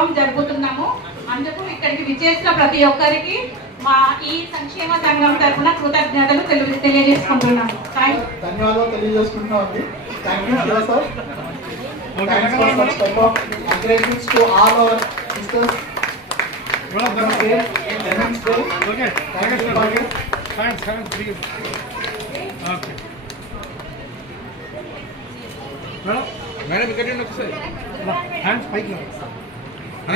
ఉత్సవం జరుపుతున్నాము. అందుకు ఇక్కడికి విచ్చేసిన ప్రతి ఒక్కరికి మా ఈ సంక్షేమ సంఘం తరఫున కృతజ్ఞతలు తెలియజేసుకుంటున్నాము. ధన్యవాదాలు తెలియజేసుకుంటున్నాం అండి. Thank you sir. Thanks for such type of encouragements to all our sisters. Women's Day. Okay. Thank you. Thanks. Okay. Madam ఇక్కడ ఒకసారి హ్యాండ్స్ పైకి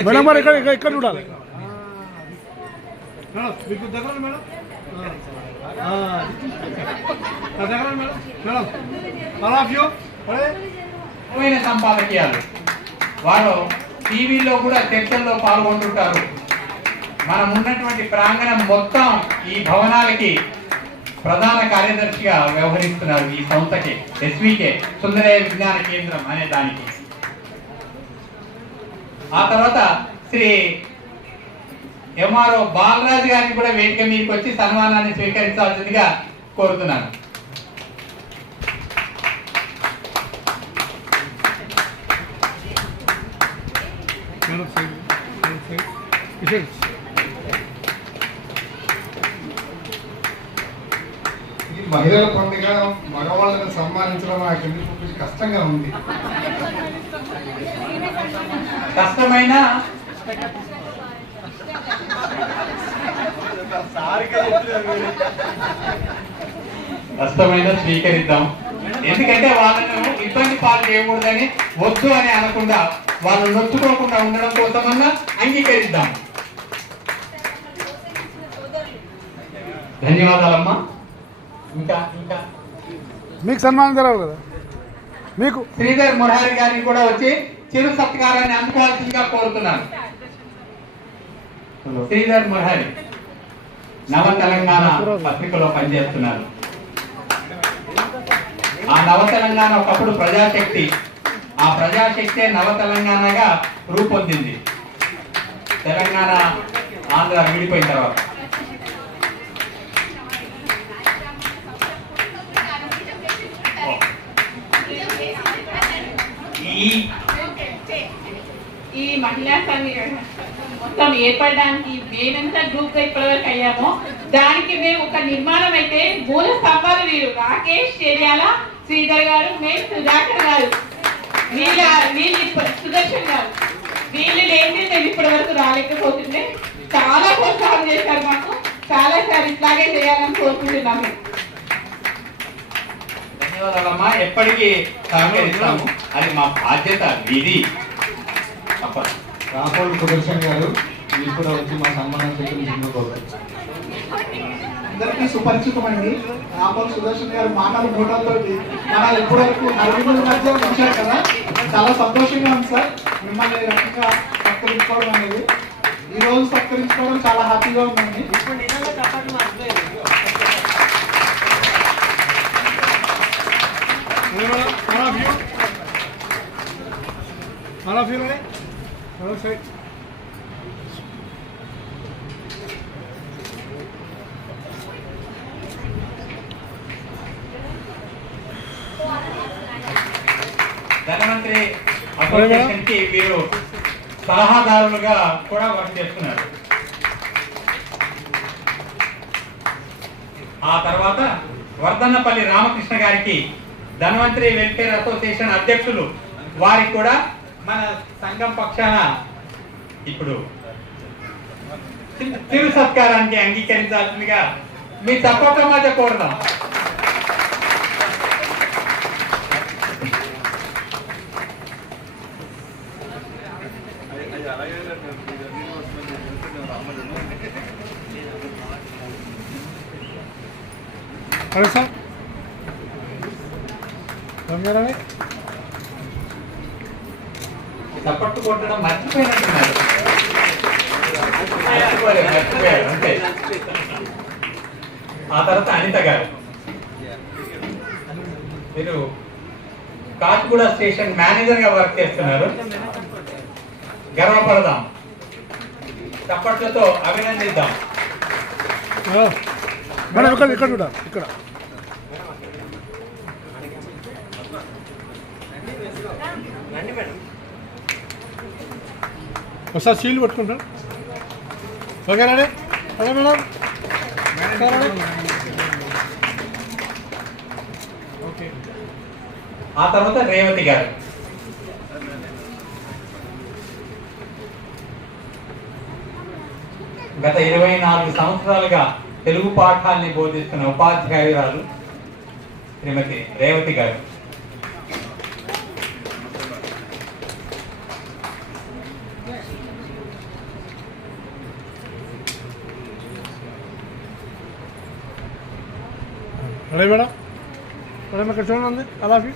మేడం మరి ఇక్కడ చూడాలి మేడం మీకు దగ్గర మేడం దగ్గర madam madam all of you సంపాదకీయాలు వారు టీవీలో కూడా చర్చల్లో పాల్గొంటుంటారు. మనం ఉన్నటువంటి ప్రాంగణం మొత్తం ఈ భవనాలకి ప్రధాన కార్యదర్శిగా వ్యవహరిస్తున్నారు. ఈ సంస్థకి ఎస్వికే సుందరయ్య విజ్ఞాన కేంద్రం అనే దానికి. ఆ తర్వాత శ్రీ ఎంఆర్ఓ బాలరాజు గారిని కూడా వేదిక మీదకి వచ్చి సన్మానాన్ని స్వీకరించాల్సిందిగా కోరుతున్నాను. మహిళల పండుగ మగవాళ్ళని సన్మానించడం నాకు ఎందుకు కొంచెం కష్టంగా ఉంది. కష్టమైన స్వీకరిద్దాం. ఎందుకంటే వాళ్ళను ఇబ్బంది పాలు చేయకూడదని వద్దు అని అనకుండా వాళ్ళు నొచ్చుకోకుండా ఉండడం కోసమన్నా అంగీకరిద్దాం. ధన్యవాదాలమ్మా. ఇంకా మీకు సన్మానం జరగదు కదా. మీకు శ్రీధర్ మురారి గారిని కూడా వచ్చి చిరు సత్కారాన్ని అందుకోవాల్సిందిగా కోరుతున్నాను. శ్రీధర్ మురారి నవ తెలంగాణ పత్రికలో పనిచేస్తున్నారు. ఆ నవ తెలంగాణ ఒకప్పుడు ప్రజాశక్తి, ఆ ప్రజాశక్తే నవ తెలంగాణగా రూపొందింది తెలంగాణ ఆంధ్ర విడిపోయిన తర్వాత. ఈ మహిళా సంఘ మొత్తం ఏర్పడడానికి మేమెంత గ్రూప్ ఇప్పటివరకు అయ్యామో దానికి మేము ఒక నిర్మాణం అయితే మూల స్తంభాలు వీరు రాకేష్ చేర్యాల, శ్రీధర్ గారు, మేము సుధాకర్ గారు, వీళ్ళు సుదర్శన్ గారు, వీళ్ళు లేని మేము ఇప్పటి వరకు రాలేకపోతుండే. చాలా ప్రోత్సాహం చేశారు మాకు. చాలా సార్ ఇట్లాగే చేయాలని కోరుకుంటున్నాము. ధన్యవాదాలమ్మా. ఎప్పటికీ సహకరిస్తాము, అది మా బాధ్యత. విధి రాపోల్ సుదర్శన్ గారు మీరు కూడా వచ్చి మా సన్మానం స్వీకరించుకోవాలి. అందరికీ సుపరిచితం అండి. రాపోల్ సుదర్శన్ గారు మాటలు మూటలతో మనం ఇప్పటివరకు 40 మధ్య ఉంచారు కదా. చాలా సంతోషంగా ఉంది సార్ మిమ్మల్ని రకంగా సత్కరించుకోవడం అనేది. ఈ రోజు సత్కరించుకోవడం చాలా హ్యాపీగా ఉందండి. ధనవంతరి అసోసియేషన్ కి వీరు సలహాదారులుగా కూడా వర్క్ చేస్తున్నారు. ఆ తర్వాత వర్ధన్నపల్లి రామకృష్ణ గారికి ధన్వంతరి వెల్ఫేర్ అసోసియేషన్ అధ్యక్షులు, వారికి కూడా మన సంఘం పక్షాన ఇప్పుడు చిరు సత్కారానికి అంగీకరించాల్సిందిగా మీ తప్పక మధ్య కోరుదాం. అరే సార్ చప్పట్టు కొట్టడం మర్చిపోయినట్టున్నారు. మర్చిపోయారు అంతే. ఆ తర్వాత అనిత గారు, మీరు కాచిగూడ స్టేషన్ మేనేజర్ గా వర్క్ చేస్తున్నారు. గర్వపడదాం, చప్పట్లతో అభినందిద్దాం. మేడం ఇక్కడ చూడ ఇక్కడ ఒకసారి సీల్ పట్టుకుంటారు. ఓకే రెడీ అదే మేడం. ఆ తర్వాత రేవతి గారు. గత 24 సంవత్సరాలుగా తెలుగు పాఠాలని బోధిస్తున్న ఉపాధ్యాయురాలు శ్రీమతి రేవతి గారు. Ready madam. మేడం ఇక్కడ చూడండి అలాఫీ.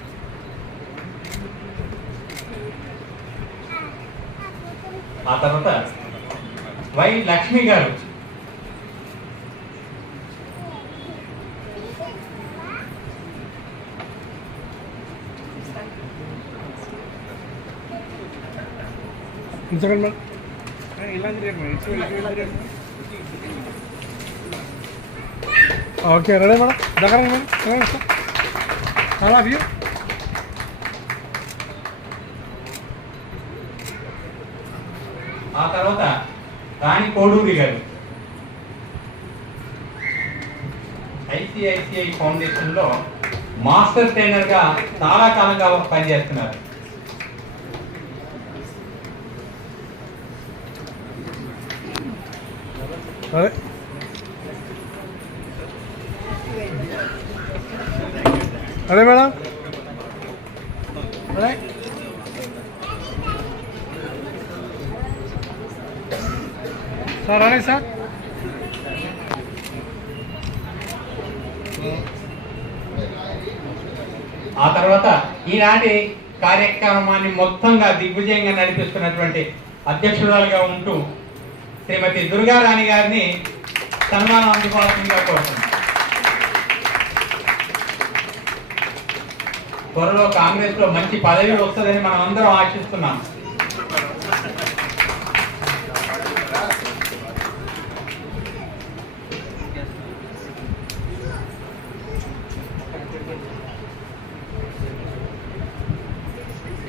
ఆ తర్వాత వై లక్ష్మి గారు. Second madam. Okay ready madam. దగ్గర మేడం అలాఫీ. ఆ తర్వాత రాణి కోడూరి గారు. ఐసిఐసిఐ ఫౌండేషన్ లో మాస్టర్ ట్రైనర్ గా చాలా కాలంగా పనిచేస్తున్నారు. అదే అదే మేడం. అదే సార్ అదే సార్. ఆ తర్వాత ఈనాటి కార్యక్రమాన్ని మొత్తంగా దిగ్విజయంగా నడిపిస్తున్నటువంటి అధ్యక్షురాలుగా ఉంటూ శ్రీమతి దుర్గారాణి గారిని సన్మానం అందుకోవాల్సిందిగా కోరుతున్నాం. త్వరలో కాంగ్రెస్ లో మంచి పదవి వస్తుందని మనం అందరం ఆశిస్తున్నాం.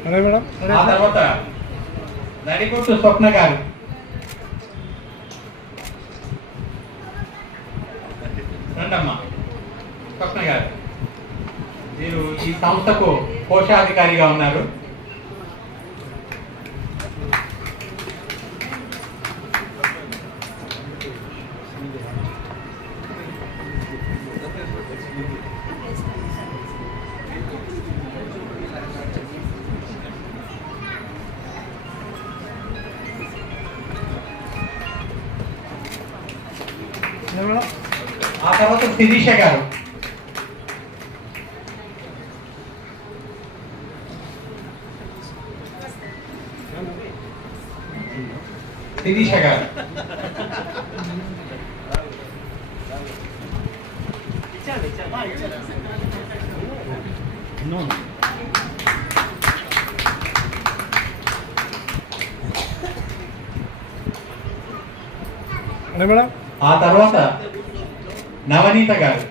అదే మేడం. ఆ తర్వాత నడిగుట్టు స్వప్న గారు. రండమ్మా స్వప్న గారు. మీరు ఈ సంస్థకు కోశాధికారిగా ఉన్నారు. ఆ తర్వాత శిరీష గారు. శిరీష గారు. అదే మేడం. ఆ తర్వాత నవనీత గారు.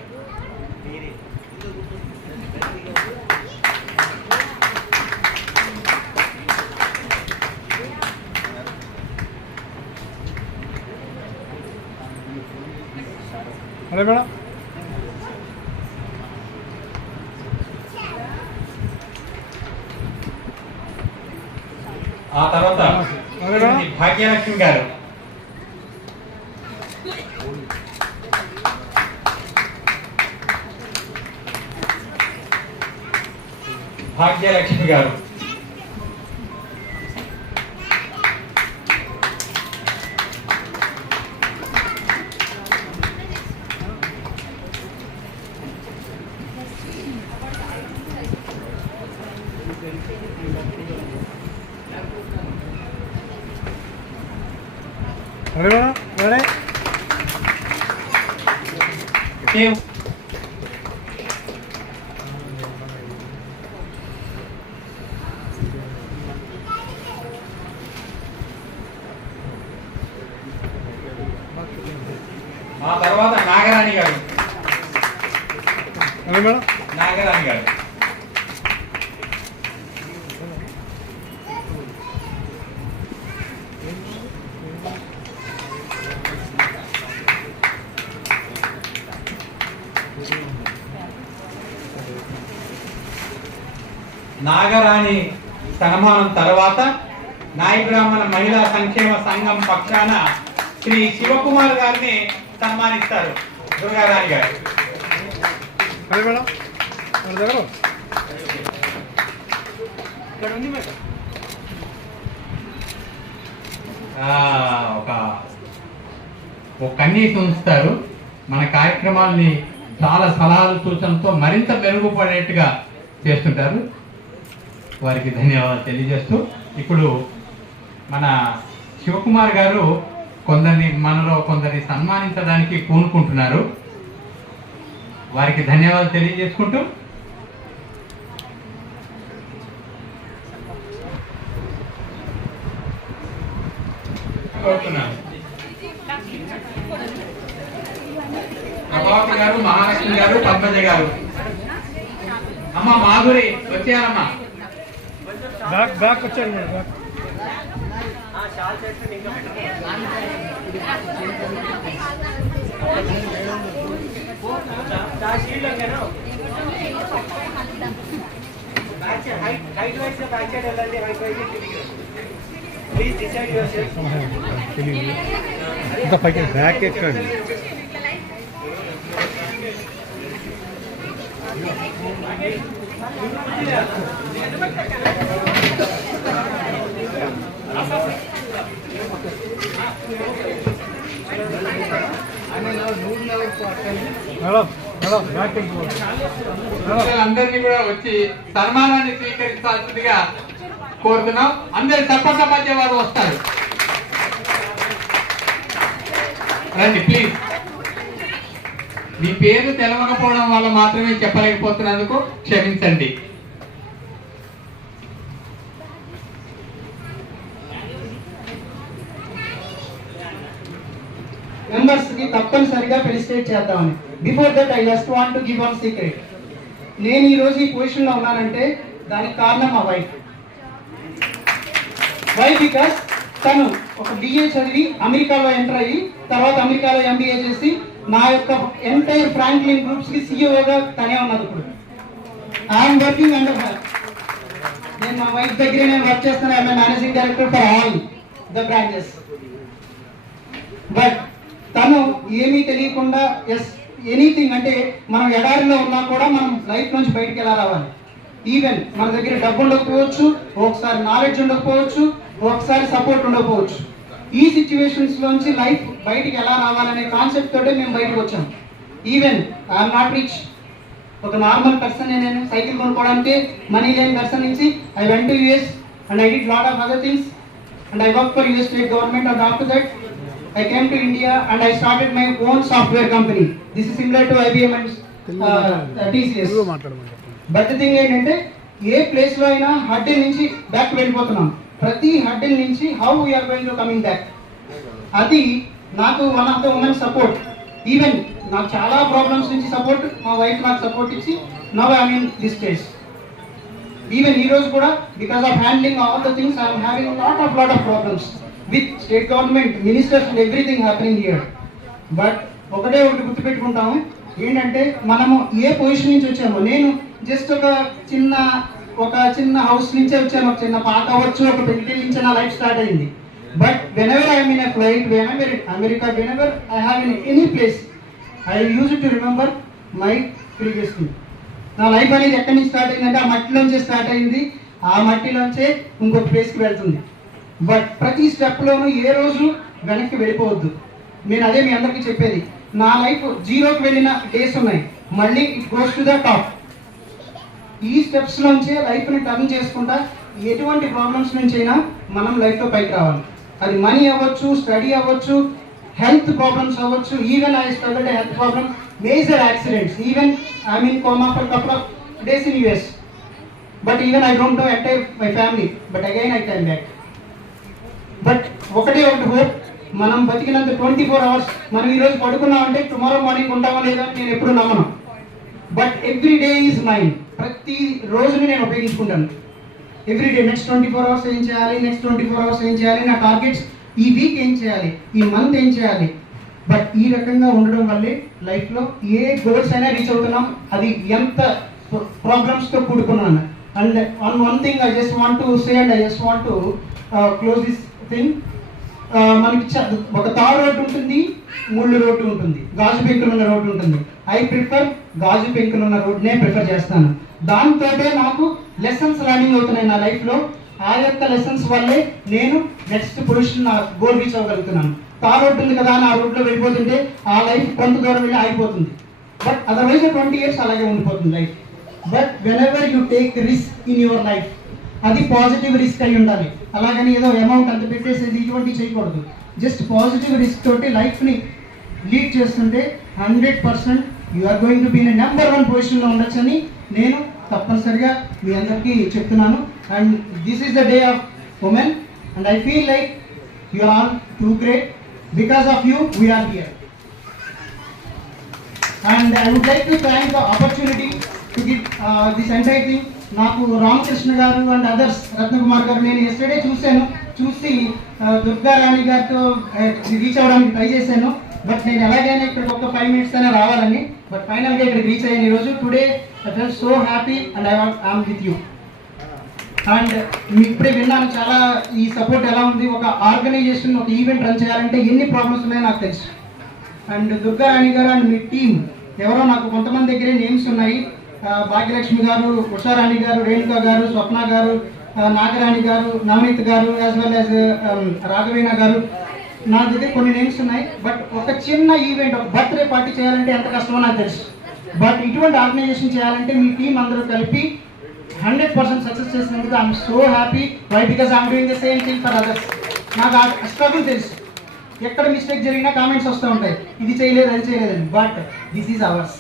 అదే మేడం. ఆ తర్వాత భాగ్యలక్ష్మి గారు. భాగ్యలక్ష్మి గారు. అదే మేడం. అదే ఆ తర్వాత నాగరాణి గారు. అదే మేడం. నాగరాణి గారు. నాగరాణి సన్మానం తర్వాత నాయి బ్రాహ్మణ మహిళా సంక్షేమ సంఘం పక్షాన శ్రీ శివకుమార్ గారిని సన్మానిస్తారు. దుర్గారాణి గారు. అదే మేడం మన దగ్గర ఇక్కడ ఉంది మేడం. ఒక కన్నీసి ఉంచుతారు. మన కార్యక్రమాల్ని చాలా సలహాలు సూచనలతో మరింత మెరుగుపడేట్టుగా చేస్తుంటారు. వారికి ధన్యవాదాలు తెలియజేస్తూ ఇప్పుడు మన శివకుమార్ గారు మనలో కొందరిని సన్మానించడానికి పూనుకుంటున్నారు. వారికి ధన్యవాదాలు తెలియజేసుకుంటూ కోరుతున్నాను. ప్రభావతి గారు, మహాలక్ష్మి గారు, పద్మజ గారు. అమ్మ మాధురి వచ్చారమ్మా. బ్యాక్ వచ్చారు మేడం. బ్యాక్ ఇంకా పైకి బ్యాక్ ఎక్కండి. అందరినీ కూడా వచ్చి సన్మానాన్ని స్వీకరించాల్సిందిగా కోరుతున్నాం. అందరి తప్పక మధ్య వారు వస్తారు. రండి ప్లీజ్. మీ పేరు తెలవకపోవడం వల్ల మాత్రమే చెప్పలేకపోతున్నందుకు క్షమించండి. మెంబర్స్ కి తప్పనిసరిగా ఫెలిసిటేట్ చేద్దామని. Before that I just want to give one secret. నేను ఈ రోజు ఈ పొజిషన్ లో ఉన్నానంటే దానికి కారణం మా వైఫ్. వై? బికాస్ తను ఒక బిఏ చదివి అమెరికాలో ఎంటర్ అయ్యి తర్వాత అమెరికాలో ఎంబీఏ చేసి నా యొక్క ఎంటైర్ ఫ్రాంక్లిన్ గ్రూప్స్ కి సిఇఓగా తనే ఉన్నది. ఇప్పుడు ఐఎమ్ వర్కింగ్ అండర్ హర్. నేను మా వైఫ్ దగ్గరే నేను వర్క్ చేస్తాను. I'm managing director for all the branches. But తను ఏమీ తెలియకుండా ఎనీథింగ్ అంటే మనం ఎడారిలో ఉన్నా కూడా మనం లైఫ్ నుంచి బయటికి ఎలా రావాలి. ఈవెన్ మన దగ్గర డబ్బు ఉండకపోవచ్చు, ఒకసారి నాలెడ్జ్ ఉండకపోవచ్చు, ఒకసారి సపోర్ట్ ఉండకపోవచ్చు. ఈ సిచ్యువేషన్స్ లోంచి లైఫ్ బయటికి ఎలా రావాలనే కాన్సెప్ట్ తోటే మేము బయటకు వచ్చాం. ఈవెన్ ఐఎమ్ నాట్ రిచ్, ఒక నార్మల్ పర్సన్. నేను సైకిల్ కొనుక్కోవడానికి మనీ లేని పర్సన్ నుంచి I went to US and I did lot of other things and I work for US state government. And after that I came to India and I started my own software company. This is similar to IBM and TCS. But the thing ఏంటంటే ఏ place లో అయినా huddle నుంచి back వెళ్ళిపోతున్నాం. ప్రతి huddle నుంచి how we are going to coming back. అది నాకు one of the women support. Even నాకు చాలా ప్రాబ్లమ్స్ నుంచి సపోర్ట్ మా వైఫ్ నాకు సపోర్ట్ ఇచ్చి now I mean this stage. Even ఈ రోజు కూడా because of handling all the things I'm having lot of problems with state government ministers and everything happening here. But ఒకటే ఒకటి గుర్తుపెట్టుకుంటాము ఏంటంటే మనము ఏ పొజిషన్ నుంచి వచ్చామో. నేను జస్ట్ ఒక చిన్న హౌస్ నుంచే వచ్చాను. ఒక చిన్న పాట అవ్వచ్చు, ఒక పెళ్లి నుంచి నా లైఫ్ స్టార్ట్ అయింది. But whenever I'm in a flight, whenever in America, whenever I have in any place, I use to remember my previous thing. నా లైఫ్ అనేది ఎక్కడి నుంచి స్టార్ట్ అయిందంటే ఆ మట్టిలోంచే స్టార్ట్ అయింది. ఆ మట్టిలోంచే ఇంకొక ప్లేస్కి వెళ్తుంది. బట్ ప్రతి స్టెప్లోనూ ఏ రోజు వెనక్కి వెళ్ళిపోవద్దు. నేను అదే మీ అందరికీ చెప్పేది. నా లైఫ్ జీరోకి వెళ్ళిన డేస్ ఉన్నాయి, మళ్ళీ it goes to the top. ఈ స్టెప్స్లోంచే లైఫ్ని టర్న్ చేసుకుంటా ఎటువంటి ప్రాబ్లమ్స్ నుంచి అయినా మనం లైఫ్లో పైకి రావాలి. అది మనీ అవ్వచ్చు, స్టడీ అవ్వచ్చు, హెల్త్ ప్రాబ్లమ్స్ అవ్వచ్చు. Even I struggled health problem, major accidents. Even I mean coma for couple of days in US. But even I don't know entire my family. But again I came back. But ఒకటి hope, మనం బతికినంత 24 hours. మనం ఈరోజు పడుకున్నామంటే tomorrow morning ఉంటామో లేదా నేను ఎప్పుడు నమ్మను. But every day is mine. ప్రతి రోజుని నేను ఉపయోగించుకుంటాను. ఎవ్రీ డే నెక్స్ట్ 24 hours ఏం చేయాలి, నెక్స్ట్ 24 hours ఏం చేయాలి, నా టార్గెట్స్ ఈ వీక్ ఏం చేయాలి, ఈ మంత్ ఏం చేయాలి. బట్ ఈ రకంగా ఉండడం వల్లే లైఫ్లో ఏ గోల్స్ అయినా రీచ్ అవుతున్నాం. అది ఎంత ప్రాబ్లమ్స్తో కూడుకున్నాను. And on one thing I just want to say, and I just want to close this thing. మనకి ఒక తాడు రోడ్డు ఉంటుంది, ముళ్ళు రోడ్డు ఉంటుంది, గాజు పెంకులు ఉన్న రోడ్డు ఉంటుంది. ఐ ప్రిఫర్ గాజు పెంకులు ఉన్న రోడ్డునే ప్రిఫర్ చేస్తాను. దాంతోటే నాకు లెసన్స్ లర్నింగ్ అవుతున్నాయి నా లైఫ్లో. ఆ యొక్క లెసన్స్ వల్లే నేను నెక్స్ట్ పొజిషన్ నా గోల్ రీచ్ అవ్వగలుగుతున్నాను. తాడు రోడ్డు ఉంది కదా అని ఆ రోడ్లో వెళ్ళిపోతుంటే ఆ లైఫ్ కొంత దూరం వెళ్ళి ఆగిపోతుంది. బట్ అదర్వైజ్ 20 years అలాగే ఉండిపోతుంది life. But when ever you take risk in your life, అది పాజిటివ్ రిస్క్ అయి ఉండాలి. అలాగని ఏదో అమౌంట్ అంత పెట్టేసేది ఇటువంటివి చేయకూడదు. జస్ట్ పాజిటివ్ రిస్క్ తోటి లైఫ్ని లీడ్ చేస్తుంటే 100% you are going to be in number 1 పొజిషన్లో ఉండొచ్చని నేను తప్పనిసరిగా మీ అందరికీ చెప్తున్నాను. And this is the day of women and I feel like you are all too great. Because of you we are here. And I would like to thank the opportunity to give this entire thing. నాకు రామకృష్ణ గారు and others, Ratnakumar గారు, నేను yesterday చూసి దుర్గా రాణి గారితో reach అవ్వడానికి try చేశాను. But నేను ఎలాగైనా ఇక్కడికి ఒక 5 minutes అయినా రావాలని, బట్ ఫైనల్గా ఇక్కడికి రీచ్ అయ్యాను ఈరోజు. Today I feel so happy and I'm with you. And మీ ఇప్పుడే విన్నాను చాలా ఈ సపోర్ట్ ఎలా ఉంది. ఒక ఆర్గనైజేషన్, ఒక ఈవెంట్ రన్ చేయాలంటే ఎన్ని ప్రాబ్లమ్స్ ఉన్నాయో నాకు తెలుసు. అండ్ దుర్గా రాణి గారు అండ్ మీ టీం ఎవరో నాకు కొంతమంది దగ్గరే నేమ్స్ ఉన్నాయి. భాగ్యలక్ష్మి గారు, ఉషారాణి గారు, రేణుకా గారు, స్వప్న గారు, నాగరాణి గారు, నవనీత్ గారు, యాజ్ వెల్ యాజ్ రాఘవేణ గారు, నా దగ్గర కొన్ని నేమ్స్ ఉన్నాయి. బట్ ఒక చిన్న ఈవెంట్, ఒక బర్త్డే పార్టీ చేయాలంటే ఎంత కష్టమో నాకు తెలుసు. బట్ ఇటువంటి ఆర్గనైజేషన్ చేయాలంటే మీ టీం అందరూ కలిపి 100% సక్సెస్ చేసినందుకు I'm so happy. Why? Because I'm doing the same thing for others. నాకు ఆ స్ట్రగుల్ తెలుసు. ఎక్కడ మిస్టేక్ జరిగినా కామెంట్స్ వస్తూ ఉంటాయి, ఇది చేయలేదు అది చేయలేదని. బట్ దిస్ ఈజ్ అవర్స్,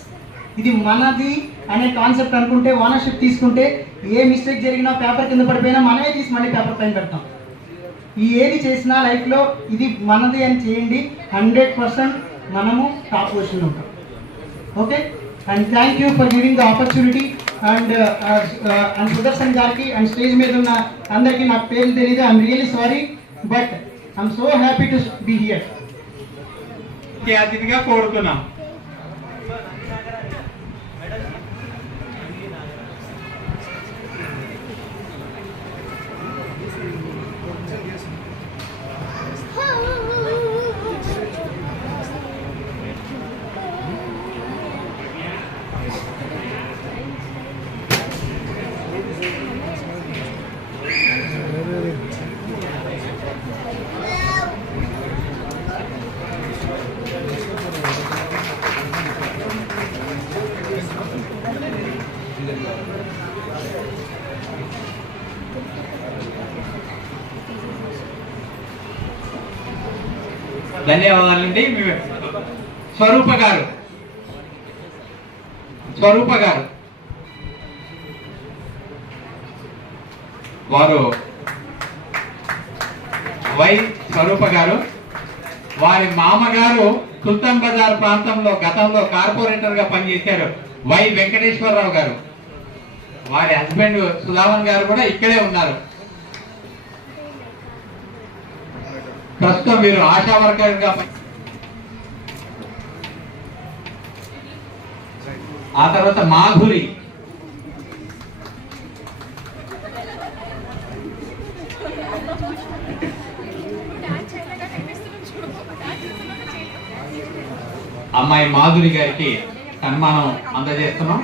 ఇది మనది అనే కాన్సెప్ట్ అనుకుంటే, ఓనర్షిప్ తీసుకుంటే, ఏ మిస్టేక్ జరిగినా పేపర్ కింద పడిపోయినా మనమే తీసి మళ్ళీ పేపర్ పైన పెడతాం. ఏది చేసినా లైఫ్లో ఇది మనది అని చేయండి, 100% మనము టాప్ పొజిషన్లో ఉంటాం. Okay, and thank you for giving the opportunity. And Sudarshan గారికి అండ్ స్టేజ్ మీద ఉన్న అందరికీ నాకు పేర్లు తెలియదు, I'm really sorry. But I'm so happy to be here. అతిథిగా కోరుతున్నాం. ధన్యవాదాలండి. స్వరూప గారు వారు వై స్వరూప గారు, వారి మామగారు సుల్తాన్ బజార్ ప్రాంతంలో గతంలో కార్పొరేటర్ గా పనిచేశారు వై వెంకటేశ్వరరావు గారు. వారి హస్బెండ్ సుధావన్ గారు కూడా ఇక్కడే ఉన్నారు. ప్రస్తుతం మీరు ఆశా వర్కర్ గా, ఆ తర్వాత మాధురి, అమ్మాయి మాధురి గారికి సన్మానం అందజేస్తున్నాం.